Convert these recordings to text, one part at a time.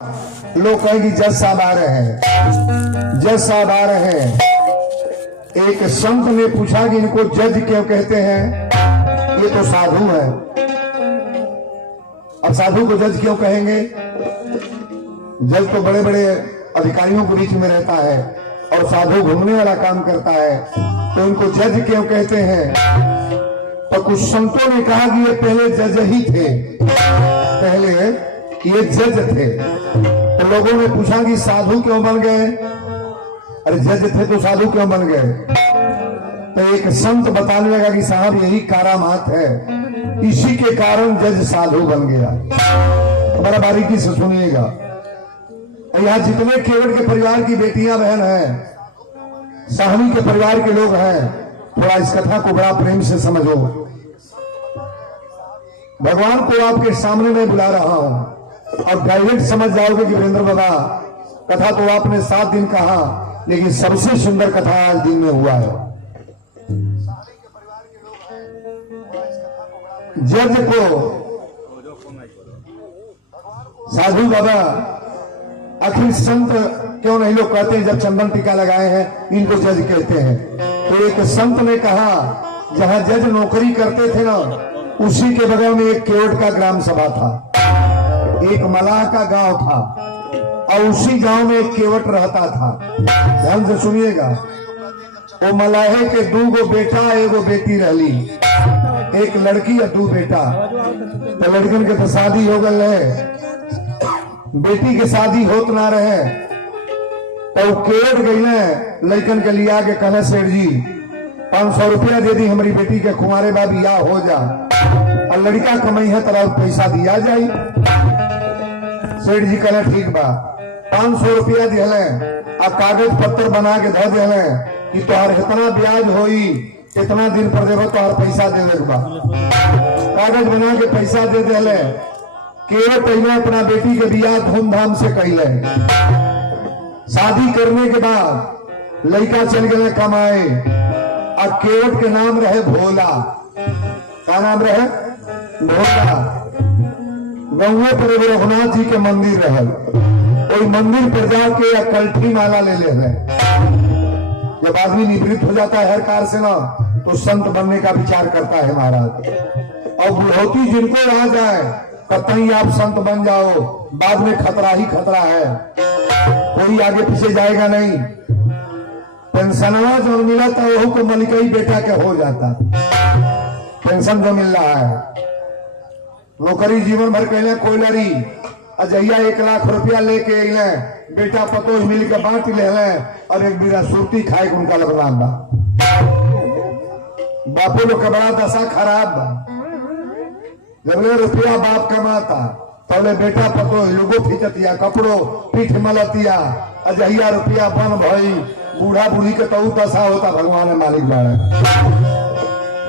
लोग कहेंगे जज साहब आ रहे हैं, जज साहब आ रहे हैं। एक संत ने पूछा कि इनको जज क्यों कहते हैं, ये तो साधु है। अब साधु को जज क्यों कहेंगे? जज तो बड़े बड़े अधिकारियों के बीच में रहता है और साधु घूमने वाला काम करता है, तो इनको जज क्यों कहते हैं? तो कुछ संतों ने कहा कि ये पहले जज ही थे, पहले ये जज थे। तो लोगों ने पूछा कि साधु क्यों बन गए? अरे जज थे तो साधु क्यों बन गए? तो एक संत बताने लगा कि साहब यही करामात है, इसी के कारण जज साधु बन गया। हमारा बारीकी से सुनिएगा। यहाँ जितने केवट के परिवार की बेटियां बहन हैं, साहनी के परिवार के लोग हैं, थोड़ा इस कथा को बड़ा प्रेम से समझो। भगवान को आपके सामने मैं बुला रहा हूं, अब डायरेक्ट समझ जाओगे कि वीरेंद्र बाबा कथा तो आपने 7 दिन कहा, लेकिन सबसे सुंदर कथा आज दिन में हुआ है। जज को साधु बाबा, आखिर संत क्यों नहीं लोग कहते हैं जब चंदन टीका लगाए हैं इनको जज कहते हैं? तो एक संत ने कहा जहां जज नौकरी करते थे ना, उसी के बगल में एक केवट का ग्राम सभा था, एक मलाह का गांव था और उसी गांव में एक केवट रहता था। ध्यान से सुनिएगा। वो मलाहे के 2 बेटा एगो बेटी रहली, एक लड़की और 2 बेटा। तो लड़कन के तो शादी हो गल है, बेटी के शादी होत ना रहे, तो केवट गई लड़कन के लिया के कहले सेठ जी 500 रुपया दे दी हमारी बेटी के कुमारे बा बियाह हो जा, और लड़का कमाई है तरह पैसा दिया जाई। सेठ जी कहले ठीक बा, 500 रुपया दिहले आ कागज पत्र बना के धो दिहले कि तोहर इतना ब्याज होई, इतना दिन पर देबो तोहर पैसा देवे बा। कागज बना के पैसा दे दिहले। केवट पहले अपना बेटी के बियाह धूमधाम से कैले। शादी करने के बाद लड़का चल गए कमाए। अब केवट के नाम रहे भोला। क्या नाम रहे? भोला। गौवे पर रघुनाथ जी के मंदिर रहे, कोई मंदिर पर जाके या कल्ठी माला ले ले रहे। जब आदमी निवृत्त हो जाता है हर कार्य से ना, तो संत बनने का विचार करता है महाराज। और बुढ़ौती जिनको आ जाए कतई आप संत बन जाओ, बाद में खतरा ही खतरा है, कोई आगे पीछे जाएगा नहीं। पेंशनवा जो मिला था वह को मलिकई बेटा के हो जाता, पेंशन जो मिल रहा है। नौकरी जीवन भर कहले कोयलरी, अजहिया 1 लाख रुपया लेके अले, बेटा पतो मिल के बांट ले और एक बीरा सुरती खाए उनका लगना बा। बापू लोग का बड़ा दशा खराब बा। जब रुपया बाप कमाता तबले बेटा पतो लोगो खींचतिया, कपड़ो पीठ मलतिया, अजहिया रुपया बन भई, बूढ़ा बूढ़ी के तो दशा होता भगवान है मालिक बाड़ा।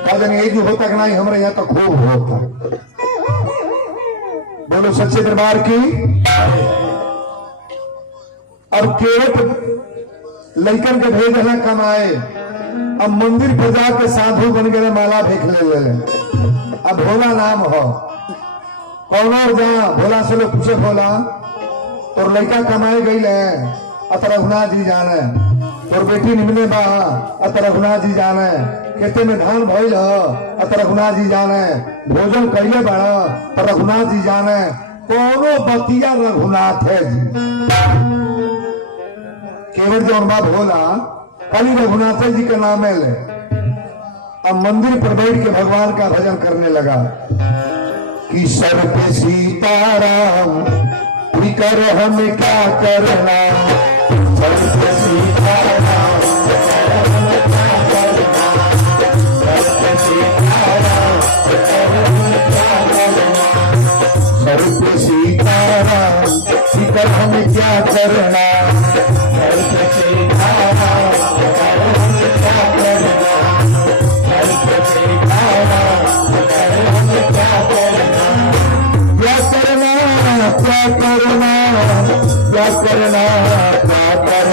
कहते नहीं जो होता कि नहीं, हमारे यहाँ तो खूब होता। बोलो सच्चे दरबार की। अब केवट लड़कन के भेज है कमाए, अब मंदिर पे जाके साधु बन गए, माला भेख ले। अब भोला नाम हो, कौन और जा भोला से लोग पूछे भोला तो लड़का कमाए गई है, अत रघुनाथ जी जाने, और बेटी निमने बा अत रघुनाथ जी जाने, खेते में धान भइल अत रघुनाथ जी जाने, भोजन कैले बड़ा तो रघुनाथ जी जाने, कोनो बतिया रघुनाथ है जी। केवट जो बा भोला खाली रघुनाथ जी का नाम है ले। अब मंदिर पर बैठ के भगवान का भजन करने लगा कि सर पे सीताराम फिकर हमें क्या करना, सर पे सीताराम सर पे सीताराम फिकर हमें क्या करना, सर पे सीताराम फिकर हमें क्या करना, क्या करना, क्या करना, क्या करना, क्या करना, क्या करना, क्या करना,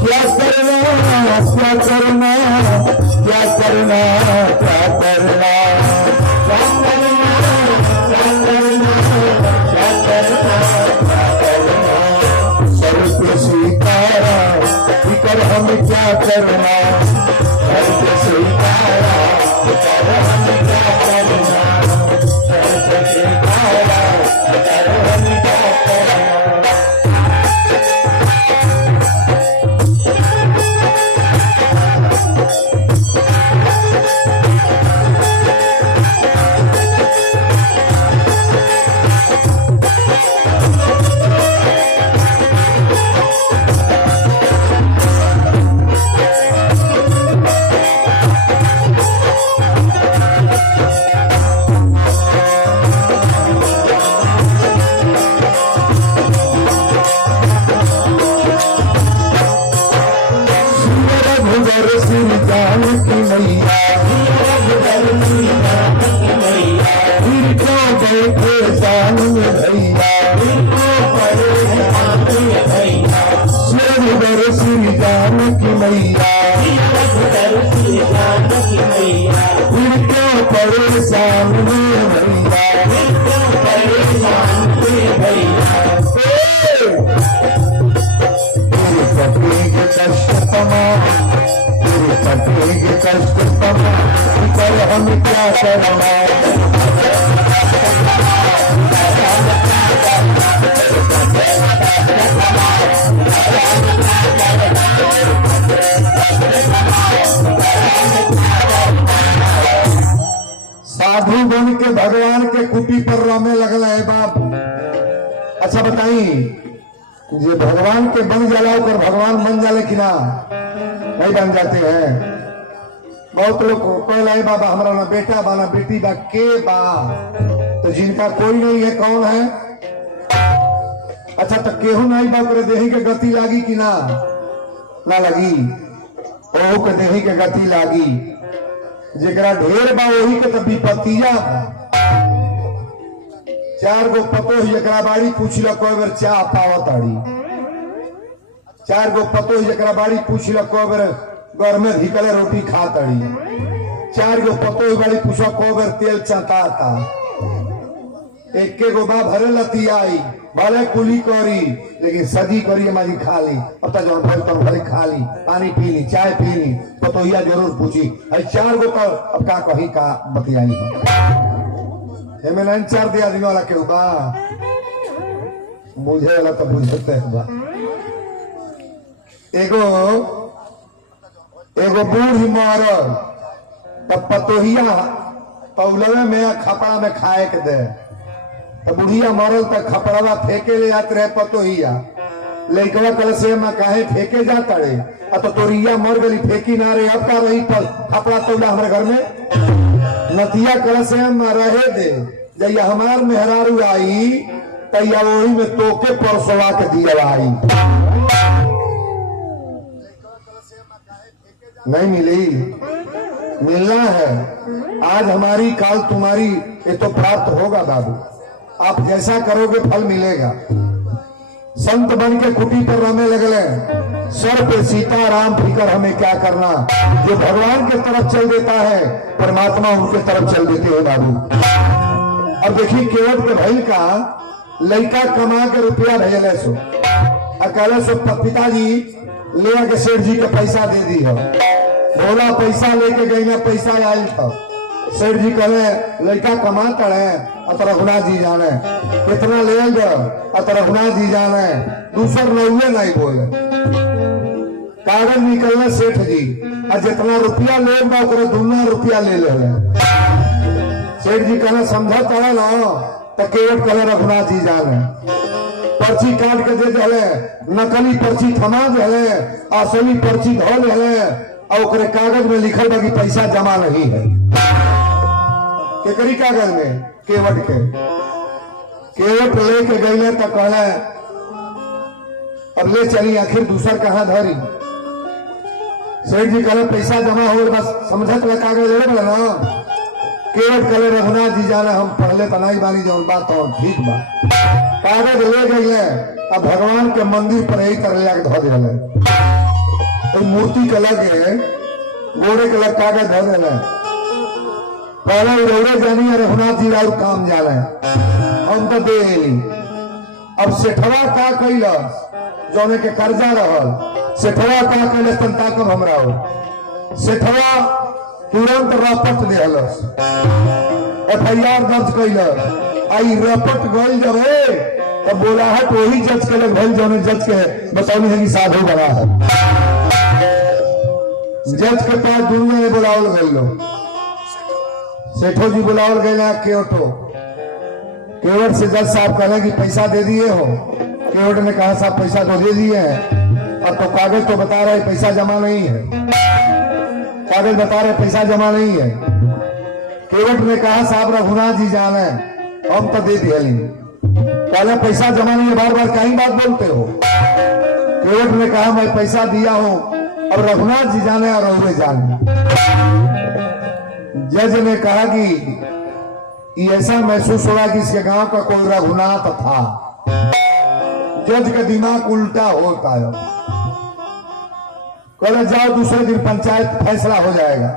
क्या करना, क्या करना, क्या करना, क्या करना, दर्द स्वीकारा कर हम क्या करना, दर्द स्वीकारा कर हम क्या करना। जानकी मैया फिर क्यों बैठे सामने भैया, सिर श्री जानकी मैया फिर क्यों पड़े सामने भैया। तेरे पति के कष्ट तमाम, पति के कष्ट कर हम क्या करना, साधु बन के भगवान के कुटी पर रमे लगल है बाप। अच्छा बताई, जे भगवान के बन जाला कर भगवान बन जाले कि ना, नहीं बन जाते हैं। बहुत लोग कहला है बाबा हमारा ना बेटा बा ना बेटी बा, के बा, तो जिनका कोई नहीं है कौन है। अच्छा तो केहू नहीं बा करे देही के गति लागी कि ना, ना लगी, ओहू के देही के गति लागी। जेकरा ढेर बा वही के तो विपत्तिया बा। 4 गो पतो जरा बाड़ी पूछल कोई बेर चाह पावत अड़ी, 4 गो पतो जरा बाड़ी पूछल कोई बेर घर में धिकले रोटी खा तड़ी, 4 गो पतो बाड़ी पूछा कोई बेर तेल चटाता, एक गो बा भरे लती आई भले कुली करी लेकिन सजी करी हमारी खा ली। अब तक जब भर तब भले खा ली, पानी पी ली, चाय पी ली, पतोहिया जरूर पूछी। 4 गो का अब का कही का बतियाई है में 4 दिया दिन वाला के बा मुझे वाला तो बुझते है बा। एगो बूढ़ी मारल तब पतोहिया पौलवे में खपड़ा में खाए के दे, तो बुढ़िया मरल तो खपड़वा फेंके ले जाते रहे पतोहिया, लइकवा कल से मैं काहे फेंके जाता रे, तो तोरिया मर गई फेंकी ना रे, अब का रही पर खपड़ा तौला हमारे घर में नतिया कल से रहे दे, जैया हमार मेहरारू आई तैया वही में तोके परसवा के दिया आई, नहीं मिली, मिलना है आज हमारी काल तुम्हारी, ये तो प्राप्त होगा बाबू, आप जैसा करोगे फल मिलेगा। संत बन के कुटी पर रमे लगले, सर पे सीताराम फिकर हमें क्या करना, जो भगवान के तरफ चल देता है परमात्मा उनके तरफ चल देते हैं बाबू। अब देखिए केवट के भाई का लड़का कमा के रुपया भेजले सो, अकेले सो पिताजी ले के सेठ जी के पैसा दे दी है, बोला पैसा लेके गई ना, पैसा आयल था, सेठ जी कहे लड़का कमाता है अत रघुनाथ जी जाने कितना ले अत रघुनाथ जी जाने, दूसर नौवे नहीं बोले, कागज निकलने सेठ जी और जितना रुपया ले दुना रुपया ले ले। सेठ जी कहना समझा तड़ा ना, तो केवट कहे रघुनाथ जी जाने, पर्ची काट के दे दे, नकली पर्ची थमा दे, असली पर्ची धो ले, और कागज में लिखल बा कि पैसा जमा नहीं है। केकरी कागज में? केवट के। केवट लेके गईले तो कहले अब ले चली, आखिर दूसर कहाँ धरी। सेठ जी कहले पैसा जमा हो बस समझत ला कागज ले ना। केवट कहले रघुनाथ जी जाने हम पढ़ले तो नहीं बानी, जो बात और ठीक बा। कागज ले गईले, अब भगवान के मंदिर पर यही तरह लाके धो दिले, तो मूर्ति के लगे गोड़े के लग कागज धो दिले, पहले उड़े जानी रघुनाथ जी राव काम जाले, हम तो दे अब सेठवा का कैलस जौने के कर्जा रहल, सेठवा का कैलस तन ताकब हमरा हो। सेठवा तुरंत रपट देहलस, FIR दर्ज कैलस। आई रपट गई जब तब बोलाहट वही जज के लग भइल जौने जज के बतौनी है कि साधु बना है। जज के पास दुनिया में बुलावल गए लोग, सेठो जी बुलावल गए केवट से जज साहब कहले कि पैसा दे दिए हो। केवट ने कहा साहब पैसा तो दे दिए हैं, अब तो कागज तो बता रहे पैसा जमा नहीं है, कागज बता रहे पैसा जमा नहीं है। केवट ने कहा साहब रघुनाथ जी जाने हम तो दे दिए, पहले पैसा जमा नहीं है, बार बार कहीं बात बोलते हो। केवट ने कहा मैं पैसा दिया हूं, अब रघुनाथ जी जाने और रघुवे जाने। जज ने कहा कि ऐसा महसूस होगा कि इसके गांव का कोई रघुनाथ था। जज का दिमाग उल्टा होता है, कहले जाओ दूसरे दिन पंचायत फैसला हो जाएगा।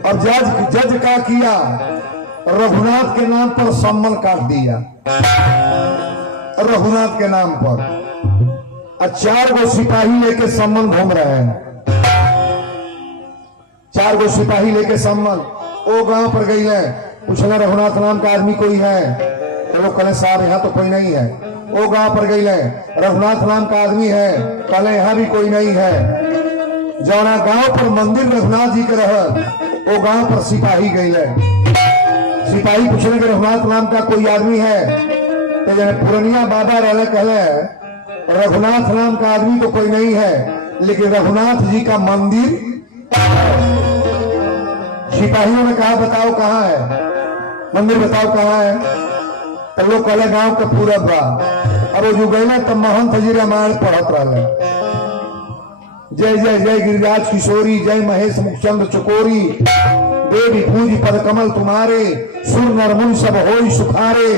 और जज का किया, रघुनाथ के नाम पर सम्मन काट दिया, रघुनाथ के नाम पर। और 4 गो सिपाही लेके सम्मन घूम रहे हैं, 4 गो सिपाही लेके सम्मन। वो गांव पर गई है, पूछना रघुनाथ नाम का आदमी कोई है? तो लोग कहले साहब यहाँ तो कोई नहीं है। वो गांव पर गई है, रघुनाथ नाम का आदमी है? कहले यहाँ भी कोई नहीं है। जौना गांव पर मंदिर रघुनाथ जी के रह, वो गांव पर सिपाही गई है। सिपाही पूछने के रघुनाथ नाम का कोई आदमी है? तो जब पुरनिया बाबा रहले कहले रघुनाथ नाम का आदमी तो कोई नहीं है, लेकिन रघुनाथ जी का मंदिर। सिपाहियों ने कहा बताओ कहाँ है मंदिर, बताओ कहाँ है? तो लोग कहले गांव के पूरब बा। अब जो गए तब महंत जी रामायण पढ़त रहे, जय जय जय गिरिराज किशोरी, जय महेश मुखचंद चकोरी, देवी पूजी पद कमल तुम्हारे, सुर नरमुन सब होई सुखारे।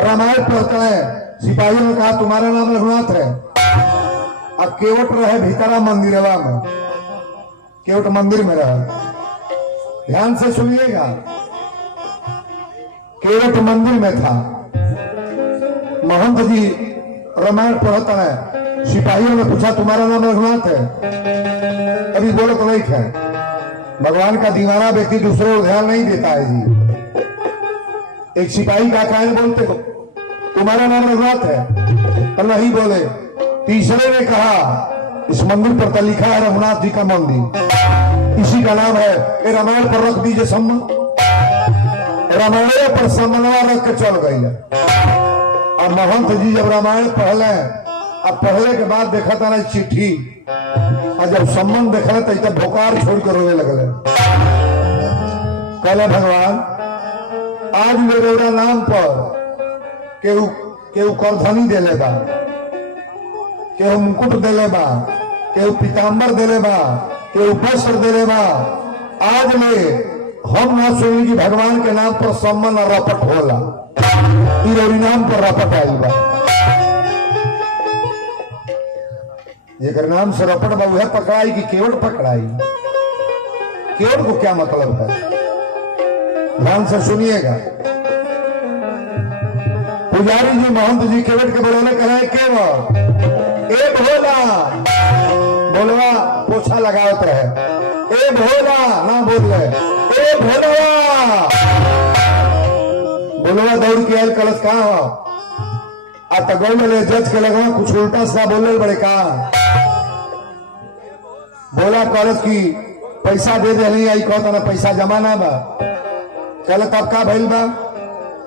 रामायण पढ़ता है। सिपाहियों ने कहा तुम्हारा नाम रघुनाथ है? अब केवट रहे भीतरा मंदिरवा में, केवट मंदिर में रहा। ध्यान से सुनिएगा, केवट मंदिर में था। महंत जी रामायण पढ़ता है। सिपाहियों ने पूछा तुम्हारा नाम रघुनाथ है? अभी बोलो तो नहीं है। भगवान का दीवाना व्यक्ति दूसरे को ध्यान नहीं देता है जी। एक सिपाही का कहने बोलते हो तुम्हारा नाम रघुनाथ है? तो नहीं बोले। तीसरे ने कहा इस मंदिर पर तो लिखा है रघुनाथ जी का मंदिर, इसी का नाम है। ये रामायण पर रख दीजिए सम्मन। रामायण पर सम्मनवा रख के चल गई है। अब महंत जी जब रामायण पढ़ले, अब पढ़ले के बाद देखा था ना चिट्ठी, और जब सम्मन देखले तो तब भोकार छोड़ कर रोने लगले। कहले भगवान आज मेरे नाम पर केहू करधनी देले बा, केहू मुकुट देले बा, केहू पीताम्बर देले बा, केहू वस्त्र देले बा। आज में हम ना सुनी कि भगवान के नाम पर सम्मन और रपट होला, इरोरी नाम पर रपट आई बा। जेकर नाम से रपट बा वह पकड़ाई कि केवट पकड़ाई? केवट को क्या मतलब है? ध्यान से सुनिएगा। पुजारी जी महंत जी केवट के बोले कहे केवट ए भोला, बोलवा पोछा लगावत रहे। ए भोला ना बोल रहे, ए भोलवा। बोलवा दौड़ के आयल कलश कहा हो आ तगौ में जज के लगवा कुछ उल्टा सा बोले बड़े का। बोला कलश की पैसा दे दे नहीं आई, कहता ना पैसा जमा ना बा। चल तब का भइल बा?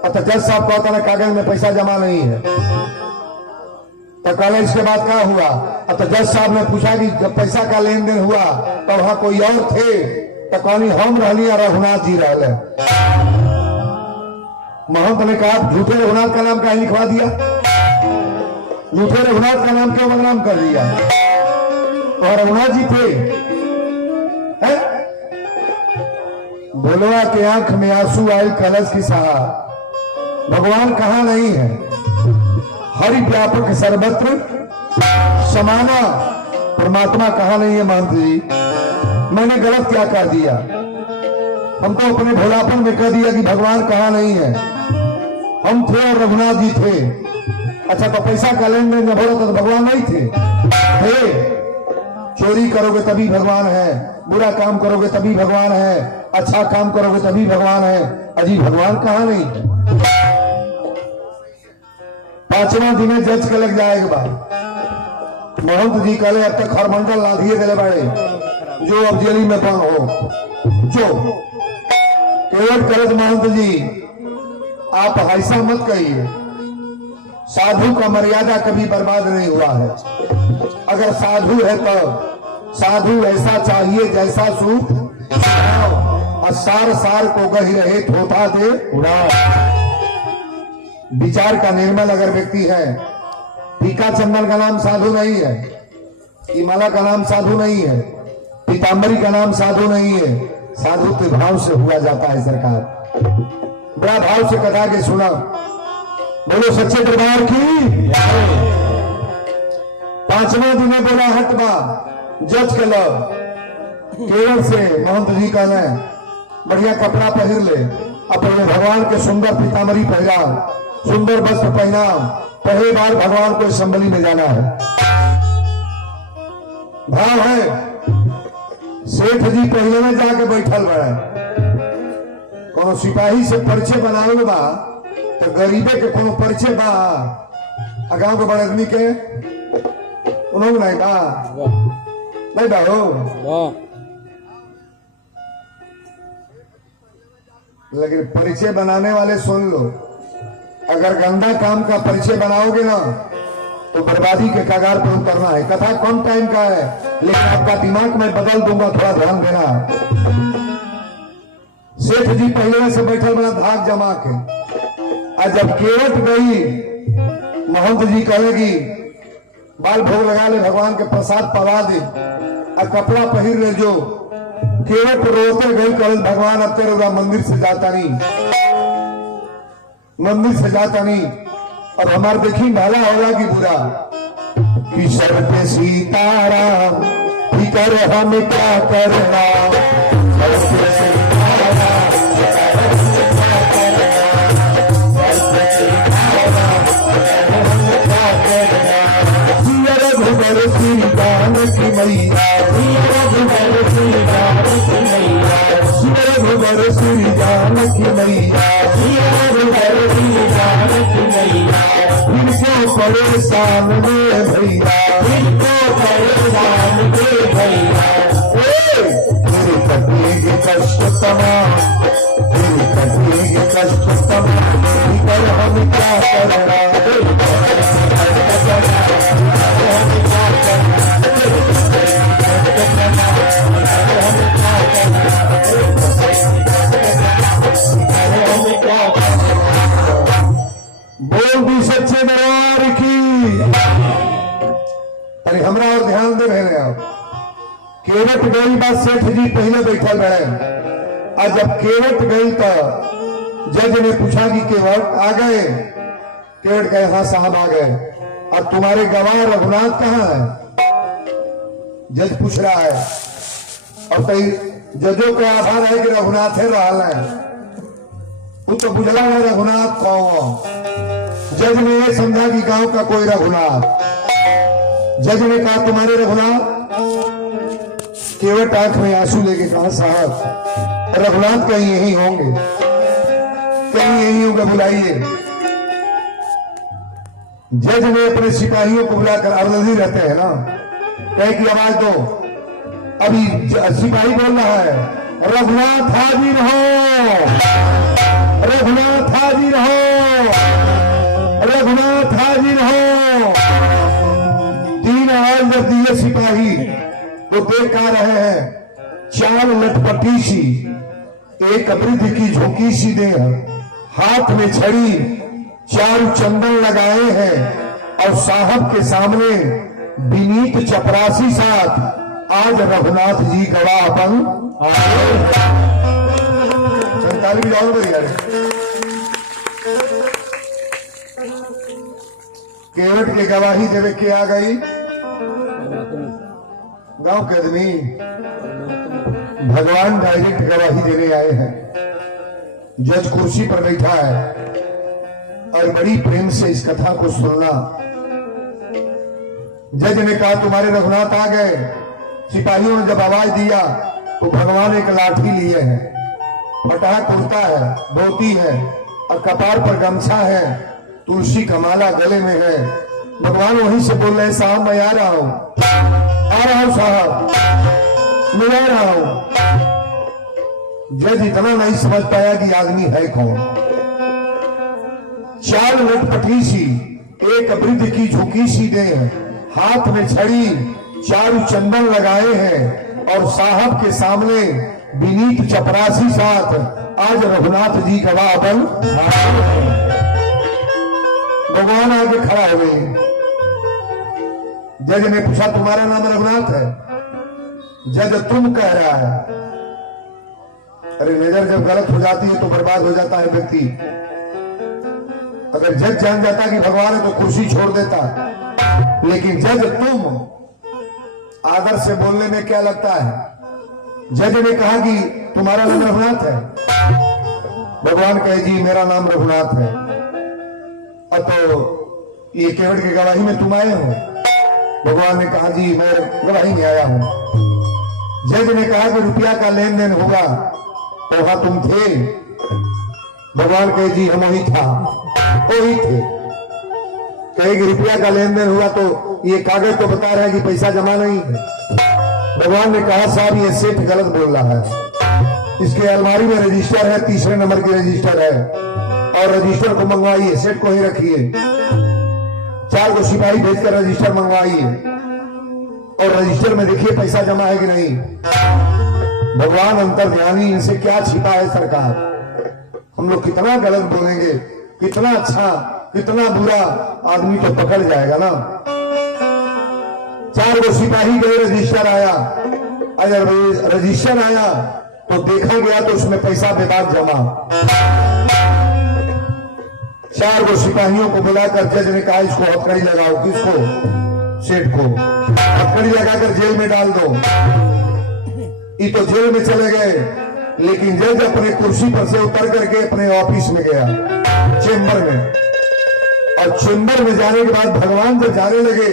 तो जज साहब कहता ना कागज में पैसा जमा नहीं है। तो कल इसके बाद क्या हुआ? तो जज साहब ने पूछा कि जब पैसा का लेन देन हुआ तो वहां कोई और थे? तो कहनी हम रहली और रघुनाथ जी रहले। महंत ने कहा झूठे रघुनाथ का नाम कहीं लिखवा दिया? झूठे रघुनाथ का नाम क्यों बदनाम कर दिया? तो रघुनाथ जी थे। बोलवा के आंख में आंसू आए कलश की साहब, भगवान कहाँ नहीं है? हरि व्यापक सर्वत्र समाना परमात्मा कहाँ नहीं है? महंत जी मैंने गलत क्या कर दिया? हमको अपने भोलापन में कह दिया कि भगवान कहाँ नहीं है। हम थे और रघुनाथ जी थे, अच्छा तो पैसा का लेन देन जब हो रहा था तो भगवान नहीं थे? चोरी करोगे तभी भगवान है, बुरा काम करोगे तभी भगवान है, अच्छा काम करोगे तभी भगवान है। अजी भगवान कहाँ नहीं? 5वां दिन जज के लग जाएगा बा। महंत जी कहले अब तक हरमंडल लाधिए दिले बाड़े, जो अब जेली में बंद हो जो। केवट करज महंत जी आप ऐसा मत कहिए, साधु का मर्यादा कभी बर्बाद नहीं हुआ है। अगर साधु है तो साधु ऐसा चाहिए जैसा सूत सार सार को गही रहे थोथा दे उड़ा। विचार का निर्मल अगर व्यक्ति है, टीका चंदन का नाम साधु नहीं है, हिमालय का नाम साधु नहीं है, पीताम्बरी का नाम साधु नहीं है। साधु के भाव से हुआ जाता है सरकार। बड़ा भाव से कथा के सुना, बोलो सच्चे दरबार की। 5वां दिन बोला हटबा जज के लो। केवल से महंत जी का ने बढ़िया कपड़ा पहन ले, अपने भगवान के सुंदर पीताम्बरी पहना, सुंदर वस्त्र पहना। पहली बार भगवान को असेंबली में जाना है। भाव है सेठ जी पहले में जाके बैठल बड़े, कोनो सिपाही से परिचय बनावे बा तो गरीबे के कोनो परिचय बा, गांव के बड़े आदमी के उन्होंने नहीं बा, नहीं बा हो। लेकिन परिचय बनाने वाले सुन लो, अगर गंदा काम का परिचय बनाओगे ना तो बर्बादी के कगार पर उतरना है। कथा कम टाइम का है, लेकिन आपका दिमाग मैं बदल दूंगा, थोड़ा ध्यान देना। सेठ जी पहले से बैठल बना धाक जमा के, और जब केवट गई महंत जी कहेगी बाल भोग लगा ले, भगवान के प्रसाद पवा दे और कपड़ा पहन ले। जो केवट रोते गई कल भगवान अब तेरे मंदिर से जाता नहीं, मंदिर से जाता नहीं। और हमारे देखी भला होगा कि बुरा कि सर पे सीताराम फिकर हम क्या करना। रघुबर श्री राम की मैया, रघुबर श्री राम की मैया, रघुबर श्री राम की मैया, रघुबर श्री राम की मैया। इनको परेशान में भैया, इनको परेशान में भैया। तेरे कटिएगे कष्ट तमाम, तेरे कटिएगे कष्ट तमाम, फिकर हम क्या करना। बोल दी सच्चे दरबार की। अरे हमरा और ध्यान दे रहे आप। केवट गई बात सेठ जी पहले बैठल रहे, और जब केवट गई तो जज ने पूछा कि केवट आ गए? केवट कहे हाँ साहब आ गए। और तुम्हारे गवाह रघुनाथ कहाँ है? जज पूछ रहा है, और कई जजों का आधार है कि रघुनाथ है रहा है, वो तो बुझला है रघुनाथ कौन। जज ने यह समझा कि गांव का कोई रघुनाथ। जज ने कहा तुम्हारे रघुनाथ? केवट आंख में आंसू लेके कहा साहब रघुनाथ कहीं यही होंगे, कहीं यही होंगे, बुलाइए। जज ने अपने सिपाहियों को बुलाकर, अर्जी रहते हैं ना, कहे की आवाज दो। अभी सिपाही बोल रहा है रघुनाथ हाजिर हो, रघुनाथ हाजिर हो, रघुनाथ हाजिर हो। 3 आवाज जब दिए सिपाही तो देख आ रहे हैं 4 लटपटी सी, एक वृद्ध की झोंकी सी देह, हाथ में छड़ी, 4 चंदन लगाए हैं, और साहब के सामने विनीत चपरासी साथ आज रघुनाथ जी गवाह बन संताली जाओ भैया। केवट की गवाही देवे के आ गई गांव के आदमी, भगवान डायरेक्ट गवाही देने आए हैं। जज कुर्सी पर बैठा है, और बड़ी प्रेम से इस कथा को सुनना। जज ने कहा तुम्हारे रघुनाथ आ गए। सिपाहियों ने जब आवाज दिया तो भगवान एक लाठी लिए हैं, फटा कुर्ता है, धोती है और कपार पर गमछा है, तुलसी का माला गले में है। भगवान वहीं से बोल रहे साहब मैं आ रहा हूं साहब, मैं आ रहा हूं। जज इतना नहीं समझ पाया कि आदमी है कौन। चाल लटपटी सी, एक वृद्ध की झुकी सी देह, हाथ में छड़ी, चारू चंदन लगाए हैं और साहब के सामने विनीत चपरासी साथ आज रघुनाथ जी का बल। भगवान आगे खड़ा हो गए। जज ने पूछा तुम्हारा नाम रघुनाथ है? जज तुम कह रहा है। अरे नजर जब गलत हो जाती है तो बर्बाद हो जाता है व्यक्ति। अगर जज जान जाता कि भगवान है तो कुर्सी छोड़ देता, लेकिन जज तुम आदर से बोलने में क्या लगता है। जज ने कहा कि तुम्हारा नाम रघुनाथ है? भगवान कहे जी मेरा नाम रघुनाथ है। अब तो ये केवट की गवाही में तुम आए हो? भगवान ने कहा जी मैं गवाही में आया हूं। जज ने कहा कि रुपया का लेन देन होगा तो वहां तुम थे? भगवान कहे जी हम वही था, वही थे। कहेगी रुपया का लेन देन हुआ तो ये कागज तो बता रहा है कि पैसा जमा नहीं है। भगवान ने कहा साहब ये सेठ गलत बोल रहा है, इसके अलमारी में रजिस्टर है, 3 नंबर की रजिस्टर है और रजिस्टर को मंगवाइए, सेठ को ही रखिए। 4 को सिपाही भेजकर रजिस्टर मंगवाइए और रजिस्टर में देखिए पैसा जमा है कि नहीं। भगवान अंतर्ज्ञानी, इनसे क्या छिपा है सरकार। हम लोग कितना गलत बोलेंगे, कितना अच्छा कितना बुरा आदमी तो पकड़ जाएगा ना। 4 को सिपाही गए, रजिस्टर आया। अगर रजिस्टर आया तो देखा गया तो उसमें पैसा बेबाक जमा। 4 को सिपाहियों को बुलाकर जज ने कहा इसको हथकड़ी लगाओ। किसको? सेठ को। हथकड़ी लगाकर जेल में डाल दो। ये तो जेल में चले गए, लेकिन जज अपने कुर्सी पर से उतर करके अपने ऑफिस में गया, चेंबर में। और चेंबर में जाने के बाद भगवान जब जाने लगे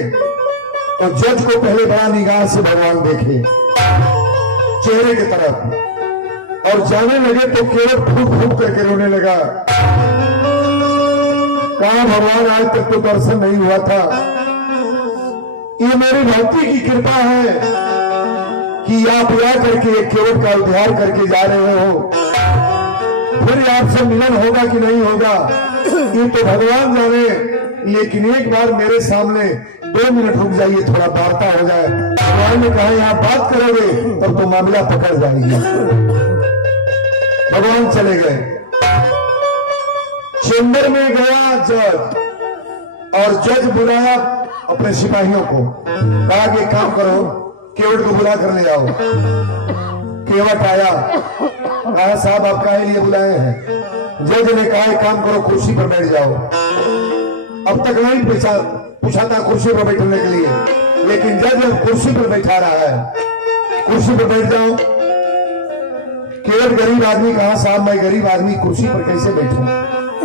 तो जज को पहले बड़ा निगाह से भगवान देखे चेहरे की तरफ, और जाने लगे तो केवल फूट फूट करके रोने लगा। कहा भगवान आज तक तो दर्शन नहीं हुआ था, ये मेरी भक्ति की कृपा है कि आप या करके एक केवट का उद्धार करके जा रहे हो। फिर आपसे मिलन होगा कि नहीं होगा ये तो भगवान जाने, लेकिन एक बार मेरे सामने 2 मिनट रुक जाइए, थोड़ा वार्ता हो जाए। भगवान ने कहा आप बात करोगे तब तो मामला पकड़ जाएगी। भगवान चले गए। चेंबर में गया जज, और जज बुलाया अपने सिपाहियों को, कहा कि काम करो, केवट को बुला कर ले आओ। केवट आया, कहा साहब आप काहे लिए बुलाए हैं? जज ने कहा काम करो, कुर्सी पर बैठ जाओ। अब तक नहीं पूछा था कुर्सी पर बैठने के लिए, लेकिन जज कुर्सी पर बैठा रहा है। कुर्सी पर बैठ जाओ। केवट गरीब आदमी, कहा साहब मैं गरीब आदमी कुर्सी पर कैसे बैठूं?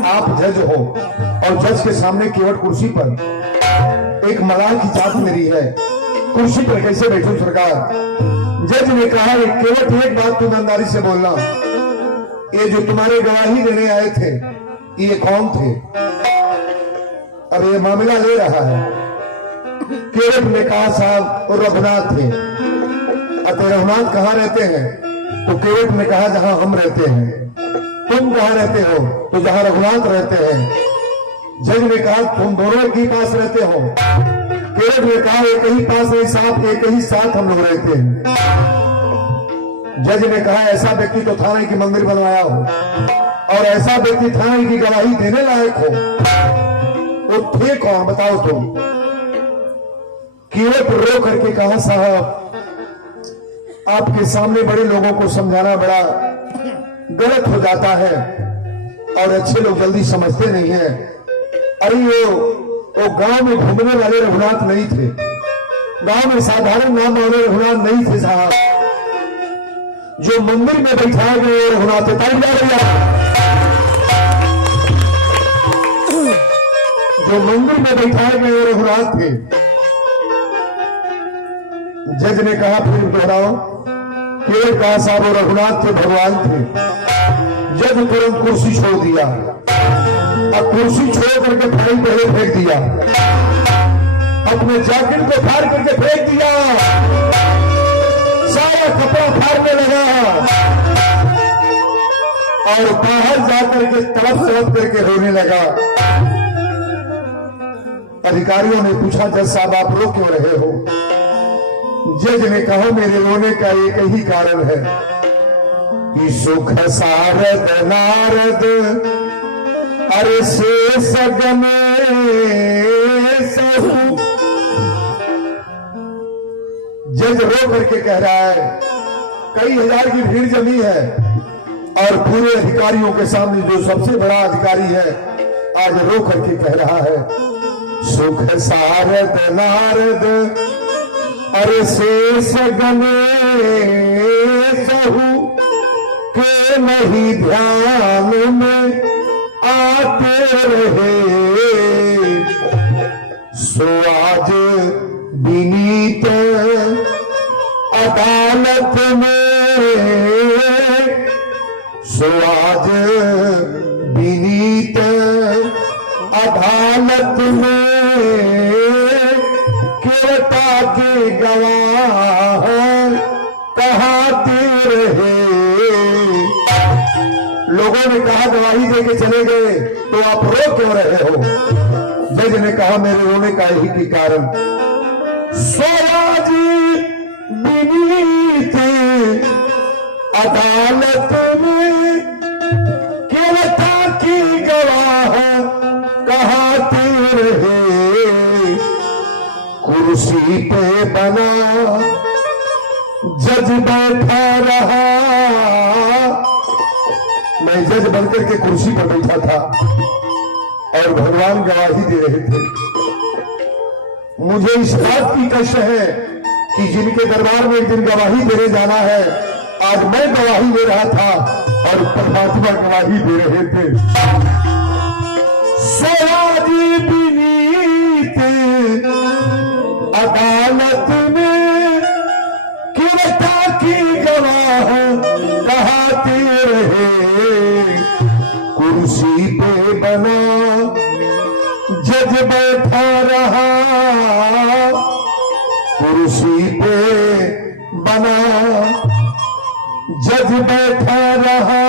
आप जज हो और जज के सामने केवट कुर्सी पर, एक मलाह की जात मेरी है, कुर्सी पर कैसे बैठूं सरकार? जज ने कहा केवट एक बात तुम ईमानदारी से बोलना, ये जो तुम्हारे गवाही देने आए थे ये कौन थे? अब ये मामला ले रहा है। केवट ने कहा साहब रघुनाथ थे। अतः रघुनाथ कहाँ रहते हैं? तो केवट ने कहा जहां हम रहते हैं। तुम कहाँ रहते हो? तो जहां रघुनाथ रहते हैं। जज ने कहा तुम दोनों एक ही पास रहते हो? केवट ने कहा एक ही पास नहीं साहब, एक ही साथ हम लोग रहते हैं। जज ने कहा ऐसा व्यक्ति तो था नहीं कि मंदिर बनवाया हो, और ऐसा व्यक्ति था नहीं कि गवाही देने लायक हो, वो थे कौन बताओ तुम? केवट रो करके कहा साहब आपके सामने बड़े लोगों को समझाना बड़ा गलत हो जाता है और अच्छे लोग जल्दी समझते नहीं है। अरे वो गांव में घूमने वाले रघुनाथ नहीं थे, गांव में साधारण नाम वाले रघुनाथ नहीं थे साहब, जो मंदिर में बैठाए गए रघुनाथ। में बैठाए गए रघुनाथ थे। जज ने कहा फिर दोहराओ, केवल कहा साहब वो रघुनाथ थे, भगवान थे। जज तुरंत कुर्सी छोड़ दिया और कुर्सी छोड़ करके फाइल पहले फेंक दिया, अपने जैकेट को फाड़ करके फेंक दिया, सारा कपड़ा फाड़ने लगा और बाहर जाकर के तड़प तड़प करके रोने लगा। अधिकारियों ने पूछा जज साहब आप रो क्यों रहे हो? जज ने कहा मेरे रोने का एक ही कारण है कि सुख सारद नारद अरे से सगन सहु। जज रो करके कह रहा है, कई हजार की भीड़ जमी है और पूरे अधिकारियों के सामने जो सबसे बड़ा अधिकारी है आज रो करके कह रहा है सुख सारद नारद अरे शेष गणेशहु के नहीं ध्यान में आते रहे। सो आज विनीत अदालत में, सो आज विनीत अदालत में केवटा के गवाह कहाते रहे। लोगों ने कहा गवाही दे के चले गए तो आप रो क्यों रहे हो? जज ने कहा मेरे रोने का यही की कारण सोराजी विनीत अदालत में केवटा की गवाह कहाते रहे। कुर्सी पे बना जज बैठा रहा, मैं जज बनकर के कुर्सी पर बैठा था और भगवान गवाही दे रहे थे। मुझे इस बात की कष्ट है कि जिनके दरबार में एक दिन गवाही देने जाना है, आज मैं गवाही दे रहा था और परमात्मा गवाही दे रहे थे। सोराजी विनीत अदालत में केवटा की गवाह कहाते रहे। कुर्सी पे बना जज बैठा रहा, कुर्सी पे बना जज बैठा रहा,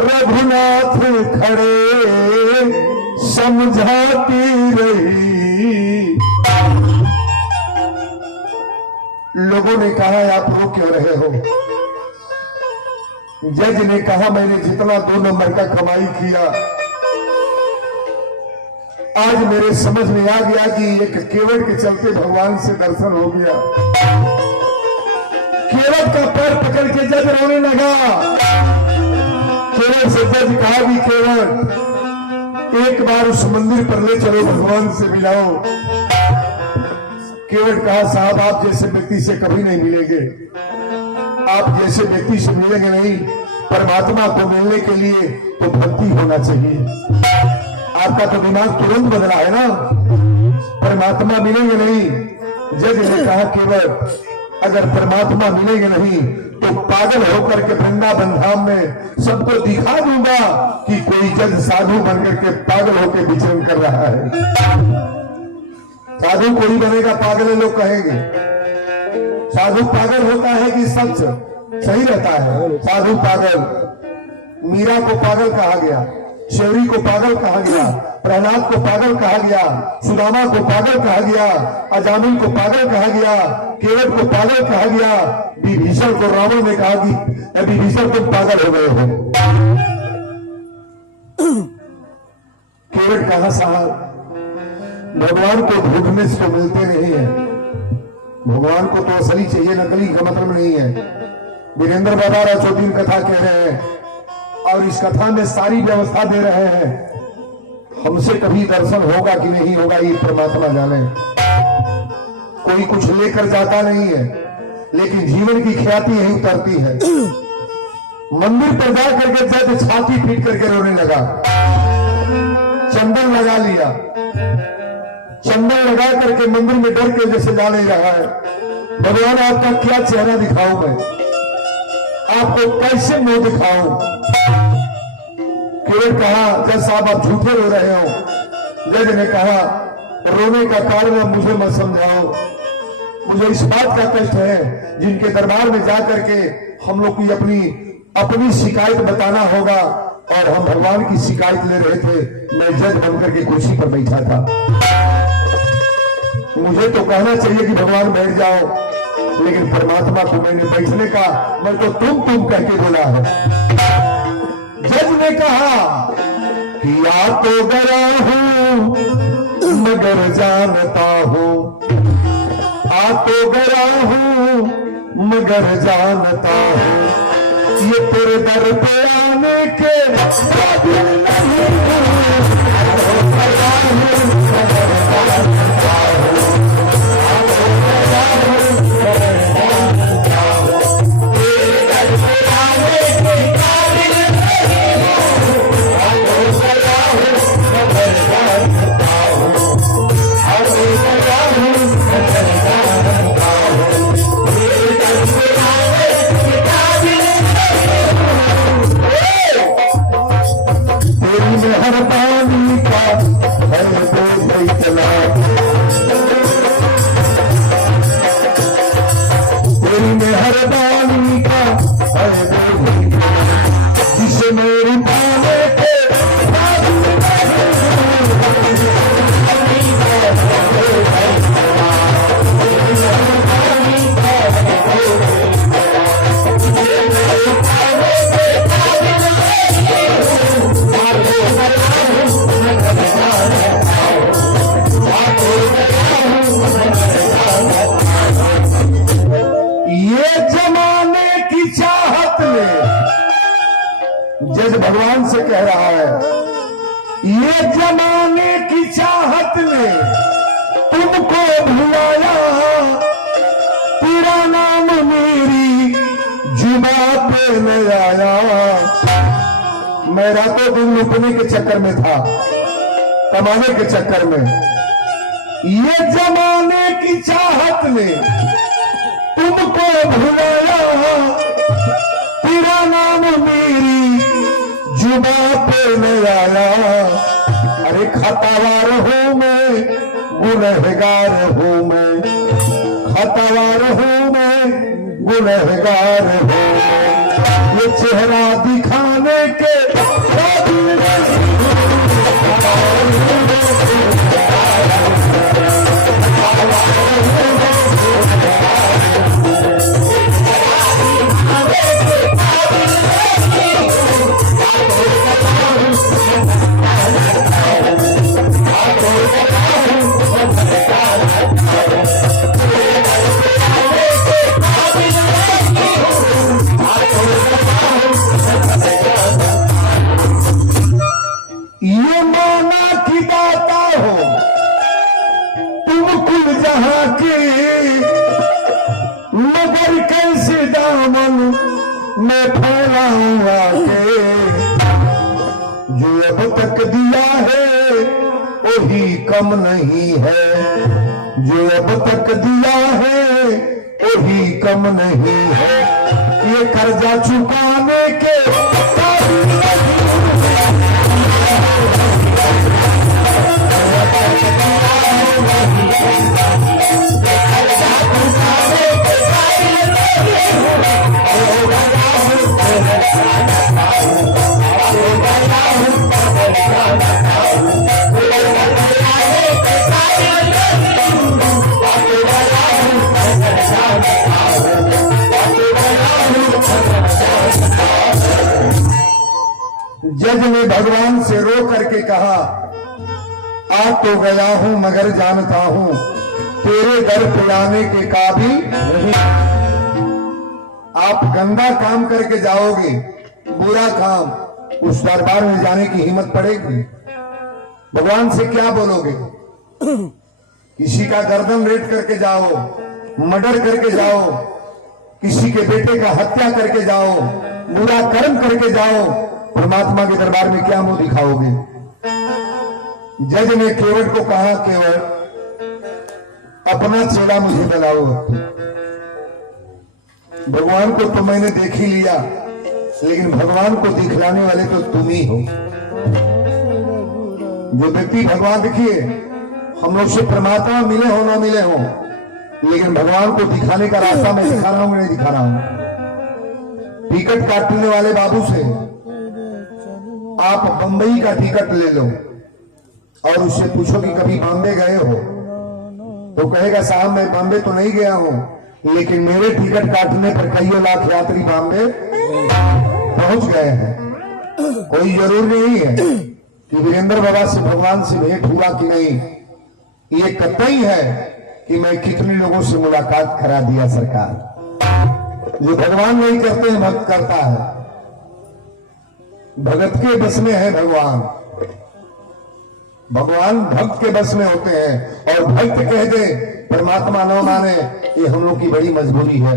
रघुनाथ खड़े समझाती रही। लोगों ने कहा आप रो क्यों रहे हो? जज ने कहा मैंने जितना 2 नंबर का कमाई किया आज मेरे समझ में आ गया कि एक केवट के चलते भगवान से दर्शन हो गया। केवट का पैर पकड़ के जज रोने लगा। केवट से जज कहा भी केवट एक बार उस मंदिर पर ले चलो, भगवान से मिलाओ। केवट कहा साहब आप जैसे व्यक्ति से कभी नहीं मिलेंगे, आप जैसे व्यक्ति से मिलेंगे नहीं। परमात्मा को मिलने के लिए तो भक्ति होना चाहिए। आपका तो दिमाग तुरंत बदला है ना, परमात्मा मिलेंगे नहीं। जज ने कहा केवट अगर परमात्मा मिलेंगे नहीं तो पागल होकर के वृंदावन धाम में सबको दिखा दूंगा कि कोई जज साधु बनकर के पागल होकर विचरण कर रहा है। साधु कोई बनेगा पागल लोग कहेंगे। साधु पागल होता है कि सच सही रहता है? साधु पागल, मीरा को पागल कहा गया, शेवरी को पागल कहा गया, प्रहलाद को पागल कहा गया, सुदामा को पागल कहा गया, अजामिल को पागल कहा गया, केवट को पागल कहा गया। विभीषण को रावण ने कहा कि विभीषण तुम पागल हो गए हो। केवट कहा साहब भगवान को ढूंढने से तो मिलते नहीं है, भगवान को तो असली चाहिए, नकली का मतलब नहीं है। वीरेंद्र बाबा राचौटीन कथा कह रहे हैं और इस कथा में सारी व्यवस्था दे रहे हैं। हमसे कभी दर्शन होगा कि नहीं होगा ये परमात्मा जाने। कोई कुछ लेकर जाता नहीं है, लेकिन जीवन की ख्याति यही उतरती है। मंदिर पर जाकर के जज छाती पीट करके रोने लगा, चंदन लगा लिया, चंदन लगा करके मंदिर में डर के वजह से जा नहीं रहा है। भगवान आपका क्या चेहरा दिखाऊं मैं, आपको कैसे मुंह दिखाऊं। केवट कहा जज साहब आप झूठे रो रहे हो। जज ने कहा रोने का कारण मुझे मत समझाओ, मुझे इस बात का कष्ट है जिनके दरबार में जाकर के हम लोग की अपनी शिकायत बताना होगा। और हम भगवान की शिकायत ले रहे थे, मैं जज बनकर के कुर्सी पर बैठा था। मुझे तो कहना चाहिए कि भगवान बैठ जाओ, लेकिन परमात्मा को मैंने बैठने का मैं तो तुम कह के बोला है। जज ने कहा कि आ तो गया हूं मगर जानता हूं, आ तो गया हूं मगर जानता हूं, ये तेरे दर पे आने के काबिल नहीं हूं। जज भगवान से कह रहा है, ये जमाने की चाहत ने तुमको भुलाया, तेरा नाम मेरी जुबान पे न आया। मैं रातों दिन लुटने के चक्कर में था, कमाने के चक्कर में। ये जमाने की चाहत ने तुमको भुलाया, तेरा नाम मेरी जुबान पे न आया। अरे खतावार हूं मैं, गुनहगार हूं मैं, खतावार हूं मैं, गुनहगार हूं मैं। ये चेहरा दिखाने के काबिल नहीं। ये माना की दाता हो तुम कुल जहां के, मगर कैसे दामन मैं फैलाऊंगा के। जो अब तक दिया है वही कम नहीं है, जो अब तक दिया है वही कम नहीं है। ये कर्जा चुकाने के काबिल नहीं। जज ने भगवान से रो करके कहा, आ तो गया हूं मगर जानता हूं, तेरे दर पे आने के काबिल नहीं। आप गंदा काम करके जाओगे, बुरा काम, उस दरबार में जाने की हिम्मत पड़ेगी? भगवान से क्या बोलोगे? किसी का गर्दन रेट करके जाओ, मर्डर करके जाओ, किसी के बेटे का हत्या करके जाओ, बुरा कर्म करके जाओ, परमात्मा के दरबार में क्या मुंह दिखाओगे? जज ने केवट को कहा, केवट अपना चेला मुझे बनाओ। भगवान को तो मैंने देख ही लिया, लेकिन भगवान को दिखलाने वाले तो तुम ही हो। जो व्यक्ति भगवान, देखिए हम लोग से परमात्मा मिले हो ना मिले हो, लेकिन भगवान को दिखाने का रास्ता मैं दिखा रहा हूं नहीं दिखा रहा हूं। टिकट काटने वाले बाबू से आप बंबई का टिकट ले लो और उससे पूछो कि कभी बॉम्बे गए हो, तो कहेगा साहब मैं बॉम्बे तो नहीं गया हूं, लेकिन मेरे टिकट काटने पर कईयों लाख यात्री बॉम्बे पहुंच गए हैं। कोई जरूर नहीं है कि वीरेंद्र बाबा से भगवान से भेंट हुआ कि नहीं, ये कतई है कि मैं कितने लोगों से मुलाकात करा दिया। सरकार जो भगवान नहीं करते हैं भक्त करता है। भगत के बस में है भगवान, भगवान भक्त के बस में होते हैं। और भक्त कह दे परमात्मा न माने, ये हम लोग की बड़ी मजबूरी है।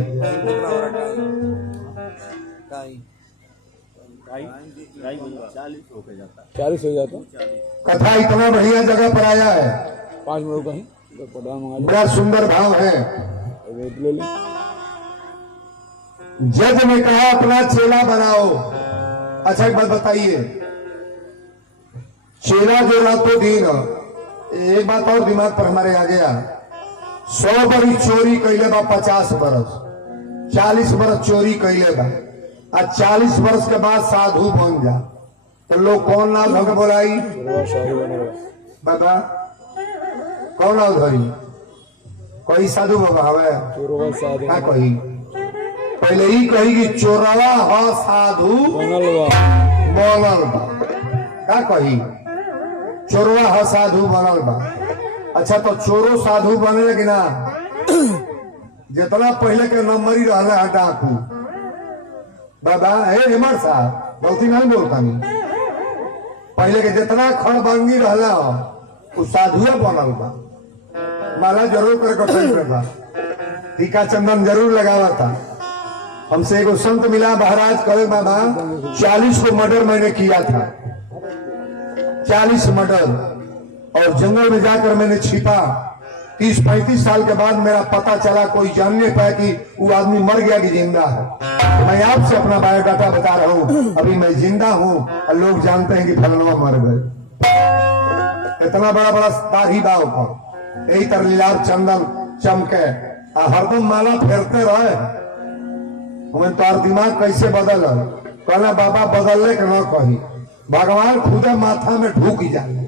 40 हो जाता। कथा इतना बढ़िया जगह पर आया है, 5 मिनट का ही बड़ा सुंदर भाव है। ले ले। जज ने कहा अपना चेला बनाओ। अच्छा एक बात बताइए, चेला जो रातों दिन, एक बात और दिमाग पर हमारे आ गया, 100 बरस चोरी कैले बा, 50 बरस 40 बरस चोरी कैले बा, और 40 बरस के बाद साधु बन जा, तो लोग कौन नाम धोके बोलाई? बाबा कौन नाम धरी? कोई साधु बाबा हवे का कही? पहले ही कही कि चोरवा हो साधु बनल बा, का कही? चोरवा हो साधु बनल बा। अच्छा तो चोरो साधु बने लगे ना? जितना पहले के नंबरी रहना है डाकू बाबा, हे हेमर साहब बहुत ही नहीं बोलता नहीं, पहले के जितना खड़बंगी रहला वो साधुए बनल बा। माला जरूर कर बा, टीका चंदन जरूर लगावा था। हमसे एगो संत मिला महाराज, कहे बाबा 40 को मर्डर मैंने किया था, 40 मर्डर, और जंगल में जाकर मैंने छिपा। 30-35 साल के बाद मेरा पता चला, कोई जान नहीं पाया कि वो आदमी मर गया कि जिंदा है। मैं आपसे अपना बायोडाटा बता रहा हूं, अभी मैं जिंदा हूं और लोग जानते हैं कि फलनवा मर गए। इतना बड़ा बड़ा दाढ़ी बाव पर यही तरह लीलार चंदन चमके, हरदम माला फेरते रहे। हमें तार दिमाग कैसे बदल? कहना बाबा बदलने के न कही, भगवान खुदे माथा में ढूक जाए।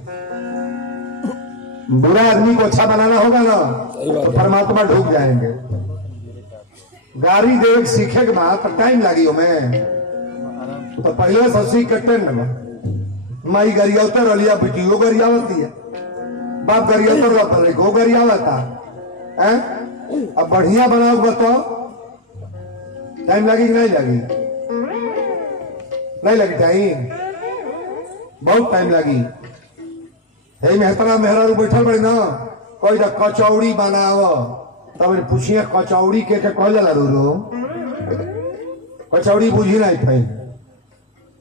बुरा आदमी को अच्छा बनाना होगा ना, तो परमात्मा ढूक जाएंगे। गाड़ी देख सीखे के बाद टाइम लगी हमें, तो पहले से सीख के टेंड माई गरियावतर रलिया बेटियों गरियावती है, बाप गरियावतर रहा गो गरियावता है। अब बढ़िया बनाओगे तो टाइम लगी कि नहीं लगी? नहीं लगी टाइम, बहुत टाइम लगी। हे मेहतरा मेहरा बैठल बड़ी ना, कोई तो कचौड़ी बनाव, तब पूछिए कचौड़ी के कहल जाला? रो कचौड़ी बुझी नहीं थे,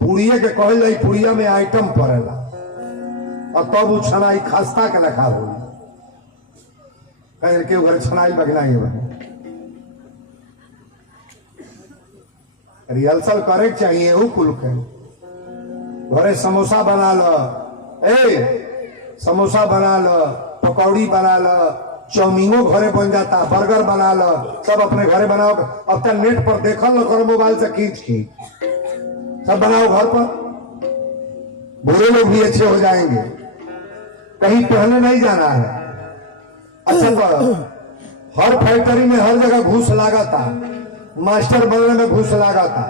पुड़िया के कहल जाई, पुड़िया में आइटम पड़ेला, और तब वो छनाई खस्ता के लखा हो कहीं के घर छनाई लगना ही। रिहर्सल करे चाहिए वो कुल के। घरे समोसा बना लो, समोसा बना लो, पकौड़ी बना लो, चाउमीनो घरे बन जाता, बर्गर बना लो, सब अपने घरे बनाओ। अब तक नेट पर देखल न करो, मोबाइल से खींच सब बनाओ घर पर। बुरे लोग भी अच्छे हो जाएंगे। कहीं पहले नहीं जाना है। अच्छा हर फैक्ट्री में हर जगह घूस लागा था, मास्टर बनने में घूस लागा था,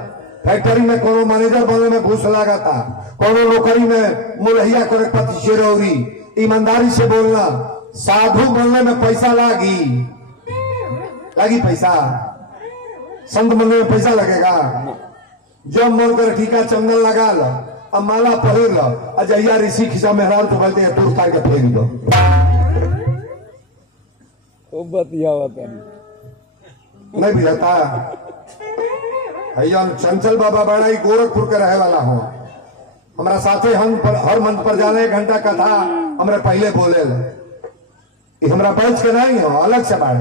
फैक्ट्री में कोनो मैनेजर बनने में घूस लागा था, कोनो नौकरी में मुलहिया करे पति चिरौरी। ईमानदारी से बोलना, साधु बनने में पैसा लगी पैसा, संत बनने में पैसा लगेगा? जब मन कर टीका चंदन लगा लो, अब माला पहर लो, अजैया ऋषि खिसा मेहरान तो कहते हैं दूर के फेंक दो। नहीं बुझाता? चंचल बाबा बड़ा ही गोरखपुर के रहे वाला हो, हमारा साथे हम हर मंच पर जाने 1 घंटा कथा हमरे पहले बोले ले। ये हमरा बैच के नहीं हो, अलग से बाढ़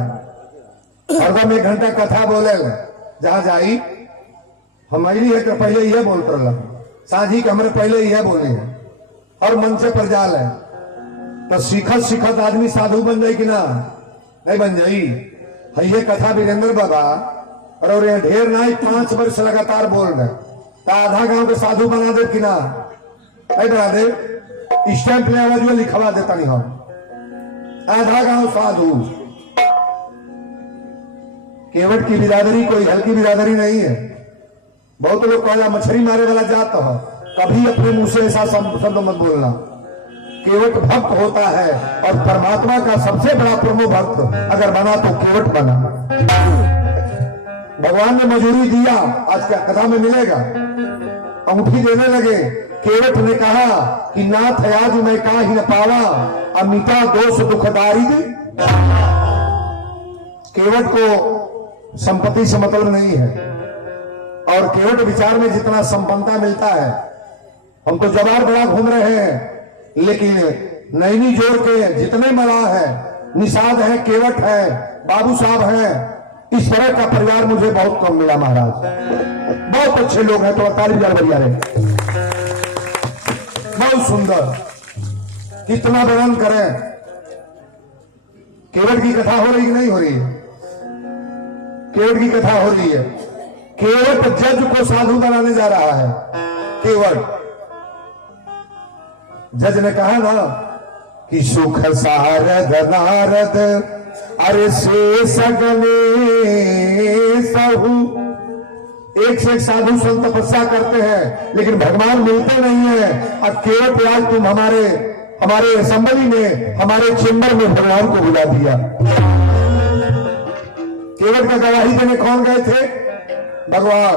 हरदम 1 घंटा कथा बोले जहां जाई हमारी है कि पहले यह बोलते रहा साझी के हमरे पहले यह बोले है और मंच पर जाल है तो सीखत सीखत आदमी साधु बन जाए कि ना नहीं बन जाई है ये कथा वीरेंद्र बाबा और ये ढेर नहीं 5 वर्ष लगातार बोल रहे तो आधा गांव के साधु बना दे कि ना नहीं बना दे स्टैंप ले आवाज में लिखवा देता नहीं हम आधा गांव साधु केवट की बिरादरी कोई हल्की बिरादरी नहीं है। बहुत लोग कहला मछली मारे वाला जात हो, कभी अपने मुंह से ऐसा शब्द मत बोलना। केवट भक्त होता है और परमात्मा का सबसे बड़ा प्रमुख भक्त अगर बना तो केवट बना। भगवान ने मजूरी दिया, आज का कथा में मिलेगा, अंगूठी देने लगे। केवट ने कहा कि नाथ आज मैं का ही न पावा अमिता दोष दुखदारी। केवट को संपत्ति से मतलब नहीं है और केवट विचार में जितना संपन्नता मिलता है, हम तो जवार बड़ा घूम रहे हैं लेकिन नैनी जोड़ के जितने मलाह है, निषाद है, केवट है, बाबू साहब है, इस तरह का परिवार मुझे बहुत कम मिला महाराज। बहुत अच्छे लोग हैं, तो 48,000 बढ़िया रहे, बहुत सुंदर, कितना वर्णन करें। केवट की कथा हो रही कि नहीं हो रही है? केवट की कथा हो रही है। केवट जज को साधु बनाने जा रहा है। केवट जज ने कहा ना कि सुख सारद नारद अरे से सगने सहु। एक से एक साधु संत तपस्या करते हैं लेकिन भगवान मिलते नहीं है। अब केवट आज तुम हमारे असेंबली में, हमारे चेंबर में भगवान को बुला दिया। केवट का गवाही देने कौन गए थे? भगवान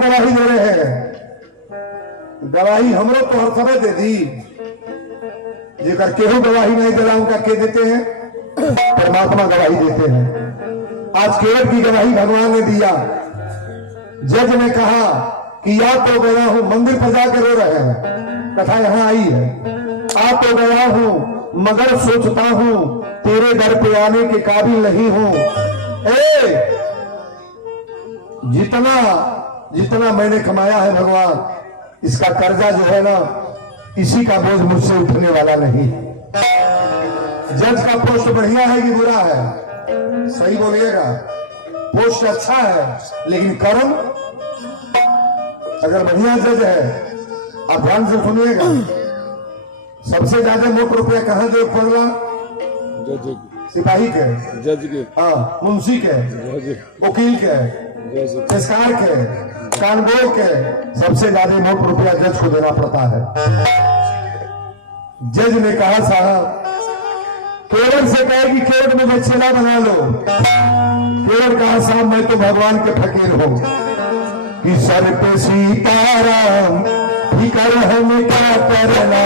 गवाही दे रहे हैं। गवाही हमरो तो हर समय दे दी, जेकर केहू गवाही नहीं दिला उनका के देते हैं? परमात्मा गवाही देते हैं। आज केवट की गवाही भगवान ने दिया। जज ने कहा कि या तो गया हूं, मंदिर पर जाकर रो रहे हैं, कथा यहां आई है। आ तो गया हूं मगर सोचता हूं तेरे दर पे आने के काबिल नहीं हूं। जितना मैंने कमाया है भगवान, इसका कर्जा जो है ना, इसी का बोझ मुझसे उठने वाला नहीं। जज का पोस्ट बढ़िया है कि बुरा है? सही बोलिएगा। पोस्ट अच्छा है लेकिन कर्म अगर बढ़िया जज है, आप ध्यान से सुनिएगा। सबसे ज्यादा मोट रुपया कहां दे पड़ला? जज सिपाही के, जज के, हाँ, मुंशी के, वकील के, पेशकार के, कानून के, सबसे ज्यादा मोट रुपया जज को देना पड़ता है। जज ने कहा साहब, केवट से कहे कि केवट मुझे चेला बना लो। केवट कहा साहब मैं तो भगवान के फकीर हूं कि सर पे सीताराम फिकर हमें क्या करना।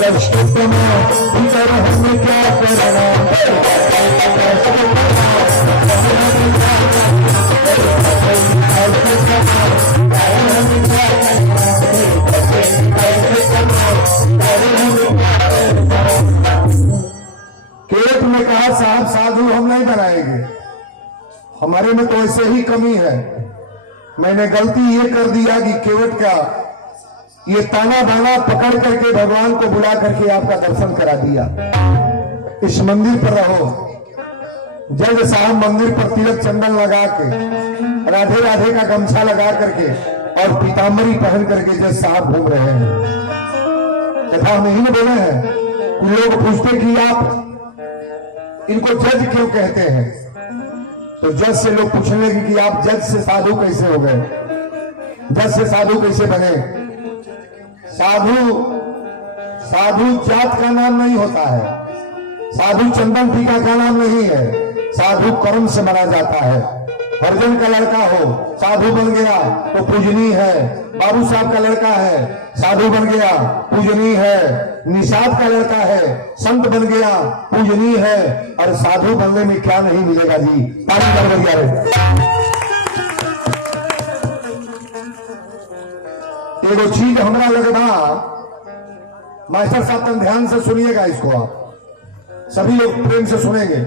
कष्ट तमाम फिकर हमें क्या करना। केवट ने कहा साहब साधु हम नहीं बनाएंगे, हमारे में तो ऐसे ही कमी है। मैंने गलती ये कर दिया कि केवट का ये ताना बाना पकड़ करके भगवान को बुला करके आपका दर्शन करा दिया। इस मंदिर पर रहो। जज साहब मंदिर पर तिलक चंदन लगा के, राधे राधे का गमछा लगा करके और पीताम्बरी पहन करके जज साहब घूम रहे हैं। कथा हम यही बोले हैं। लोग पूछते कि आप इनको जज क्यों कहते हैं, तो जज से लोग पूछने लगे कि आप जज से साधु कैसे हो गए, जज से साधु कैसे बने। साधु जात का नाम नहीं होता है, साधु चंदन टीका का नाम नहीं है। साधु कर्म से मरा जाता है। हरिजन का लड़का हो, साधु बन गया तो पूजनीय है। बाबू साहब का लड़का है, साधु बन गया, पूजनीय है। निषाद का लड़का है, संत बन गया, पूजनीय है। और साधु बनने में क्या नहीं मिलेगा जी, ताली कर बढ़िया रे। एगो चीज हमरा लगता, मास्टर साहब तन ध्यान से सुनिएगा इसको, आप सभी लोग प्रेम से सुनेंगे।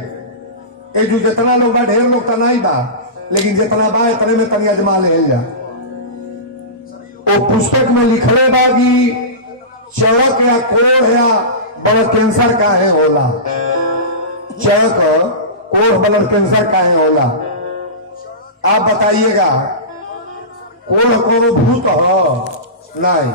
ये जो जितना लोग बा, ढेर लोग तना ही बा, लेकिन जितना बा इतने में तनी अजमा ले जा। वो पुस्तक में लिखले बा कि चौक या कोढ़ या ब्लड कैंसर का है होला। चौक कोढ़ ब्लड कैंसर का है होला। आप बताइएगा कोढ़ को भूत हो नहीं।